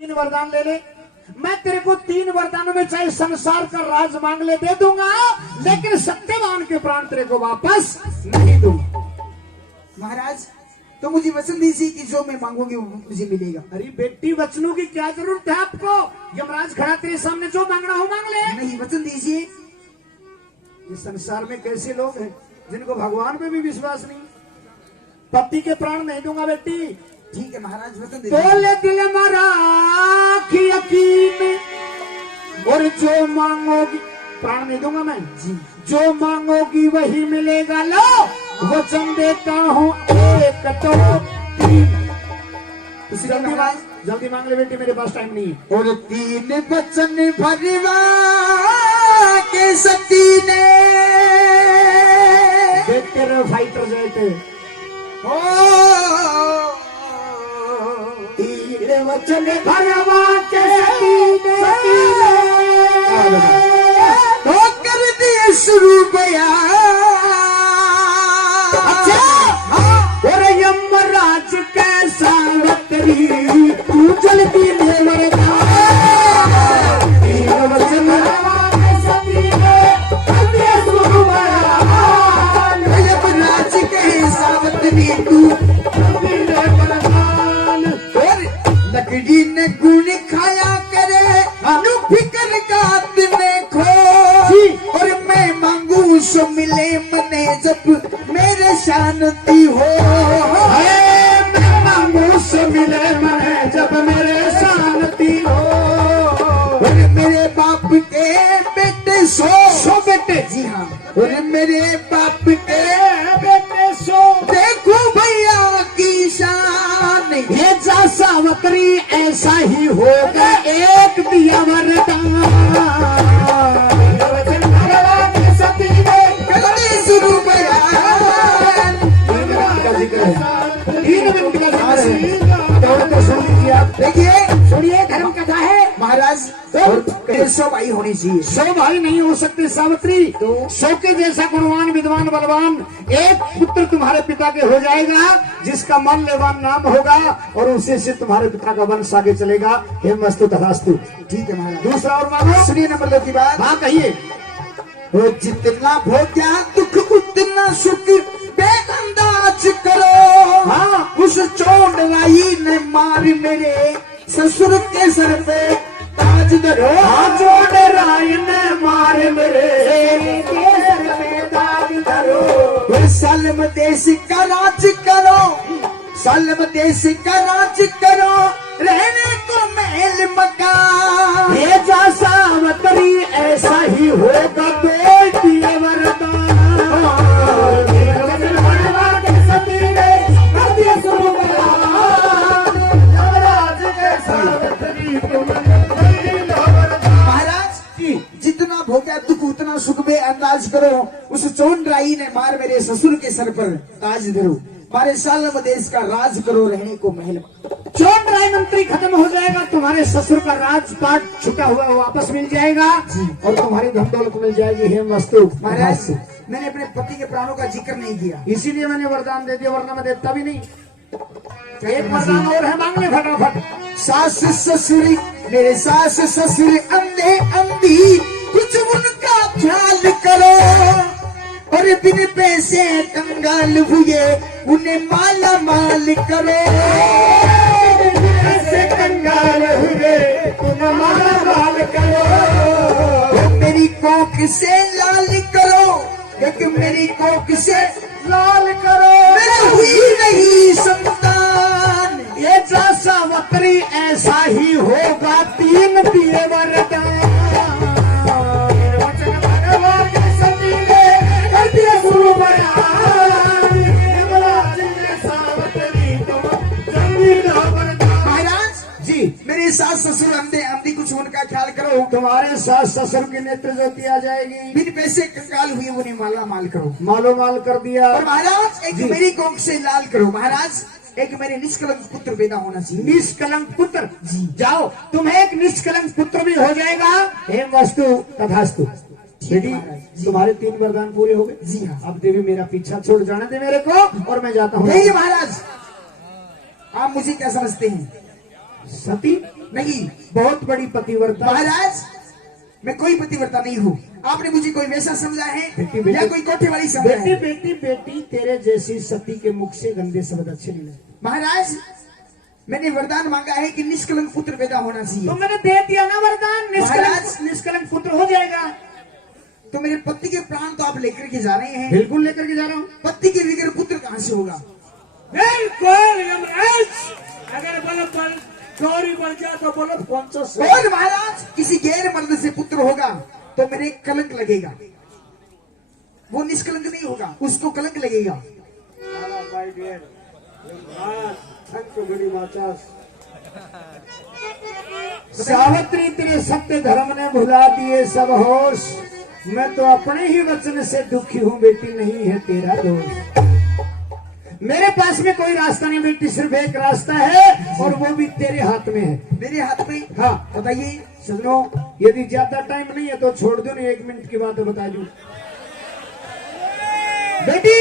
तीन वरदान ले ले। मैं तेरे को तीन वरदानों में चाहे संसार का राज मांग ले दे दूंगा, लेकिन सत्यवान के प्राण तेरे को वापस नहीं दूंगा। महाराज तो मुझे वचन दीजिए कि जो मैं मांगूंगी वो मुझे मिलेगा। अरे बेटी, वचनों की क्या जरूरत है आपको? यमराज खड़ा तेरे सामने, जो मांगना हो मांग ले। नहीं, वचन दीजिए। इस संसार में कैसे लोग हैं जिनको भगवान पे भी विश्वास नहीं। पति के प्राण नहीं दूंगा बेटी। ठीक है महाराज, वचन दीजिए। बोले दिल मरा यकीन, और जो मांगोगी प्राण नहीं दूंगा मैं जी। जो मांगोगी वही मिलेगा। लो वचन देता हूँ, एक दो तीन। जल्दी मांग ले बेटी, मेरे पास टाइम नहीं है। और तीन वचन भरवा के सती ने देखते रहो फाइटर जाते। तीन वचन भरवा के सती ने तो कर दिए शुरू बया। और यमराज कैसा वतरी तू जल्दी ले मेरा। तीन वचन भरवा के सती ने कर दिए शुरू बया। यमराज कैसा वतनी तू जल्दी ले बरदान। और लकड़ी ने गुण खाया करे नु फिकर का में खो। और मैं मांगू सो मिले मने जब मेरे शांति हो। मैं मांगू सो मिले मैं जब मेरे शांति हो। और मेरे बाप के बेटे सो बेटे, जी हाँ। और मेरे बाप के बेटे सो। देखो भैया की शान। ये जैसा वक्री ऐसा ही होगा एक दिया वरदान। सती ने गलती शुरू बयान। तीन मिनट का जिक्र है, तो सुन लीजिए आप। देखिए सुनिए, धर्म कथा है महाराज, सौ भाई होनी चाहिए। 100 भाई नहीं हो सकते सावित्री। तो 100 के जैसा गुणवान विद्वान बलवान एक पुत्र तुम्हारे पिता के हो जाएगा, जिसका मूल्यवान नाम होगा, और उसी से तुम्हारे पिता का वंश आगे चलेगा। हे मस्तु तथास्तु। ठीक है महाराज। दूसरा और मांगो। सुनिए नंबर 2 की बात। हाँ कहिए। वो जितना भोग्या दुख उतना सुख बेअंदाज करो। हाँ। उस चोटवाई ने मार मेरे ससुर के सर पे ताज धरो। चोट राय ने मार मेरे सर पे ताज धरो। वो सलम देश का राज करो, सलम देश का राज करो, रहने को महल मकान। ये जैसा वतरी ऐसा ही होगा तो दिए वरदान। सती ने कर दिया शुरू बयान। यमराज कैसा वतरी तुम जल्दी लो वरदान। महाराज जितना भोग्या दुख उतना सुख में अंदाज करो। उस चोंडराई ने मार मेरे ससुर के सर पर ताज धरो। हमारे सालम देश का राज करो, रहने को महल। चोट राय मंत्री खत्म हो जाएगा, तुम्हारे ससुर का राजपाट छुटा हुआ वापस मिल जाएगा, और तुम्हारी धन दौलत मिल जाएगी। हे मस्तु। महाराज मैंने अपने पति के प्राणों का जिक्र नहीं किया, इसीलिए मैंने वरदान दे दिया, वरना मैं देता भी नहीं। एक वरदान और है, मांग ले फटाफट। सास ससुर मेरे सास ससुर अंधे अंधी, कुछ उनका ख्याल करो। और बिन पैसे कंगाल हुए उन्हें माला माल करो। पैसे कंगाल हुए उन्हें माला माल करो। मेरी कोख से लाल करो, एक मेरी कोख से लाल करो। मेरी हुई नहीं संतान। ये जैसा वक्री ऐसा ही होगा, तीन दिए वरदान। वचन भगवान के सती ने कर दिया शुरू बयान। यमराज कैसा वतरी तुम जल्दी लो वरदान। महाराज जी, मेरे सास ससुर अंधे अंधी, कुछ उनका ख्याल करो। तुम्हारे सास ससुर की नेत्र ज्योति आ जाएगी। बिन पैसे कंगाल हुए उन्हें माला माल करो। मालो माल कर दिया। और महाराज एक जी। मेरी कोख से लाल करो। महाराज एक मेरे निष्कलंक पुत्र पैदा होना चाहिए। निष्कलंक पुत्र। जी, जाओ, तुम्हें एक निष्कलंक पुत्र भी हो जाएगा। हे वस्तु तथास्तु। बेटी, तुम्हारे 3 वरदान पूरे हो गए। जी हाँ। अब देवी मेरा पीछा छोड़ जाने दे मेरे को, और मैं जाता हूँ। नहीं महाराज, आप मुझे क्या समझते हैं? सती नहीं बहुत बड़ी पतिव्रता। महाराज, मैं कोई पतिव्रता नहीं हूँ। आपने मुझे कोई वैसा समझा है बेटी, बेटी, या कोई कोठे वाली समझा बेटी है? बेटी बेटी तेरे जैसी सती के मुख से गंदे शब्द अच्छे नहीं लगते। महाराज, मैंने वरदान मांगा है कि निष्कलंक पुत्र पैदा होना तो चाहिए। मैंने दे दिया ना वरदान, महाराज, निष्कलंक पुत्र हो जाएगा। तो मेरे पति के प्राण तो आप लेकर के जा रहे हैं, बिल्कुल लेकर के जा रहा हूँ। पति के बगैर पुत्र कहाँ से होगा? बिल्कुल यमराज, अगर बल्ब पर गौरी बढ़ जाए तो बोलो कौन सा और महाराज, किसी गैर मर्द से पुत्र होगा तो मेरे कलंक लगेगा, वो निष्कलंक नहीं होगा, उसको कलंक लगेगा। My dear Yamraj, thank you very much. Savitri तेरे सत्य धर्म ने भुला दिए सब होश, मैं तो अपने ही वचन से दुखी हूँ बेटी, नहीं है तेरा दोष। मेरे पास में कोई रास्ता नहीं बेटी, सिर्फ एक रास्ता है और वो भी तेरे हाथ में है। मेरे हाथ में? हाँ बताइए। सुनो, यदि ज्यादा टाइम नहीं है तो छोड़ दो, नहीं 1 मिनट की बात बता दूं। बेटी,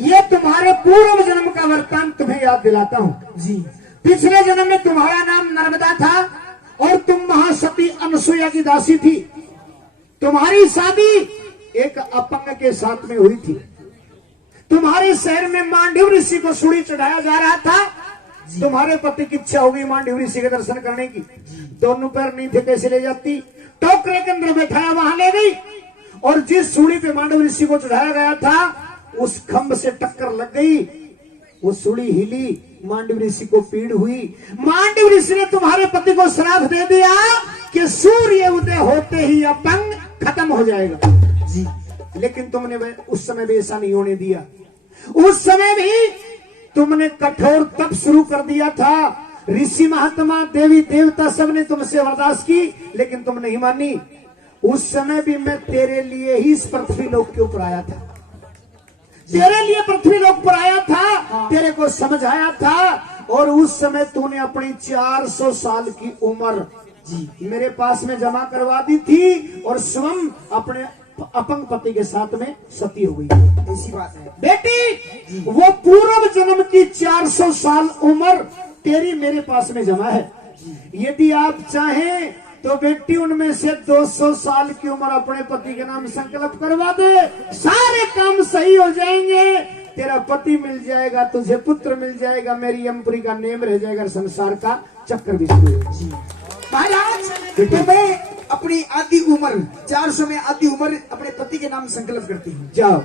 ये तुम्हारे पूर्व जन्म का वरदान तुम्हें याद दिलाता हूँ जी। पिछले जन्म में तुम्हारा नाम नर्मदा था और तुम महासती अनसुया की दासी थी। तुम्हारी शादी एक अपंग के साथ में हुई थी। तुम्हारे शहर में मांडव ऋषि को सूली चढ़ाया जा रहा था। तुम्हारे पति की इच्छा होगी मांडव ऋषि के दर्शन करने की। दोनों पैर नहीं थे, कैसे ले जाती? टोकरे के अंदर बैठाया वहां ले गई और जिस सूली पे मांडव ऋषि को चढ़ाया गया था उस खंभ से टक्कर लग गई। वो सूली हिली, मांडव ऋषि को पीड़ हुई। मांडव ऋषि ने तुम्हारे पति को श्राप दे दिया कि सूर्य उदय होते ही अपंग खत्म हो जाएगा। जी। लेकिन तुमने उस समय भी ऐसा नहीं होने दिया। उस समय भी तुमने कठोर तप शुरू कर दिया था। ऋषि महात्मा देवी देवता सब ने तुमसे अरदास की लेकिन तुम नहीं मानी। उस समय भी मैं तेरे लिए ही इस पृथ्वी लोक के ऊपर आया था, तेरे लिए पृथ्वी लोक पर आया था, तेरे को समझाया था। और उस समय तूने अपनी 400 साल की उम्र जी मेरे पास में जमा करवा दी थी और स्वयं अपने अपंग पति के साथ में सती हो गई। ऐसी बात है बेटी, वो पूर्व जन्म की 400 साल उम्र तेरी मेरे पास में जमा है। यदि आप चाहें तो बेटी उनमें से 200 साल की उम्र अपने पति के नाम संकल्प करवा दे, सारे काम सही हो जाएंगे। तेरा पति मिल जाएगा, तुझे पुत्र मिल जाएगा, मेरी यमपुरी का नेम रह जाएगा, संसार का चक्कर भी शुरू होगा। महाराज, तो मैं अपनी आधी उम्र 400 में आधी उम्र अपने पति के नाम संकल्प करती हूँ। जाओ।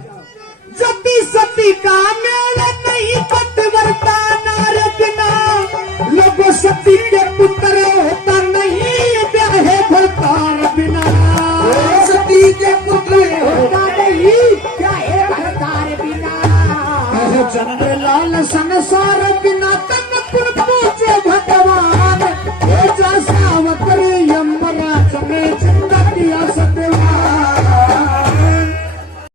जति सती का मेल नहीं पतिव्रता नार बिना, लोगों सती के पुत्र होता नहीं ब्याहे भरतार बिना। सती के पुत्र होता नहीं ब्याहे भरतार बिना। चंद्र लाल संसार बिना तक